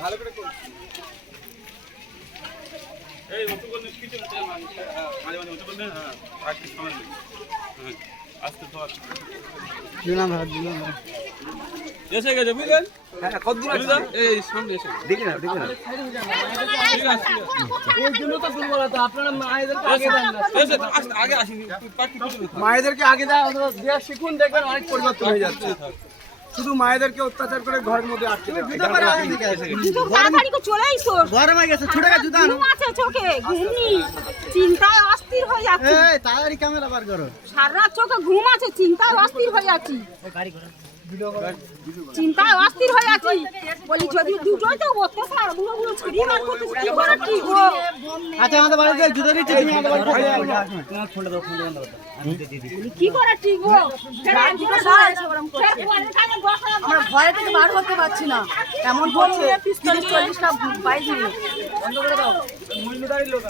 ভালো করে এই ওটু কোন কিছু মাঝে মাঝে ওটু বলবেন হ্যাঁ প্র্যাকটিস করেন হ্যাঁ আস্তে তো দিলাম এসে গেছে বুঝলেন হ্যাঁ কত দূর আছে এই সামনে এসে দেখে না ঠিক আছে এই জন্য তো দুর্বলতা আপনারা মায়েদেরকে আগে দেন না এসে আগে আসেনি প্র্যাকটিস করতে মায়েদেরকে আগে দেওয়া শিখুন দেখবেন অনেক পরিবর্তন হয়ে যাচ্ছে শুধু মায়েদেরকে অত্যাচার করে ঘরের মধ্যে আটকে দেওয়া জুতো তাড়াতাড়ি করে চলে আইসো গরম হয়ে গেছে ছুটে গেছে জুতা ঘুম আছে চোখে ঘুমনি চিন্তায় অস্থির হয়ে যাচ্ছি এই তাড়াতাড়ি ক্যামেরা বার করো সারা রাত চোখে ঘুম আছে চিন্তায় অস্থির হয়ে যাচ্ছি চিন্তায় অস্থির হয়ে যাচ্ছি বলি যদি দুটোই তো অত্যাচার বুড়ো বুড়ো ছুরি মার করতে কি করা ঠিক গো আচ্ছা আমাদের বাড়িতে জুতো দিচ্ছি তুমি আমাদের বাড়িতে তোমার ফোনটা দাও আমি দিয়ে দিই কি করা ঠিক গো আমরা ভয় থেকে বার করতে পারছি না এমন বলছে 30-40 টা বাইক নিয়ে বন্ধ করে দাও মূল্যদারি লোক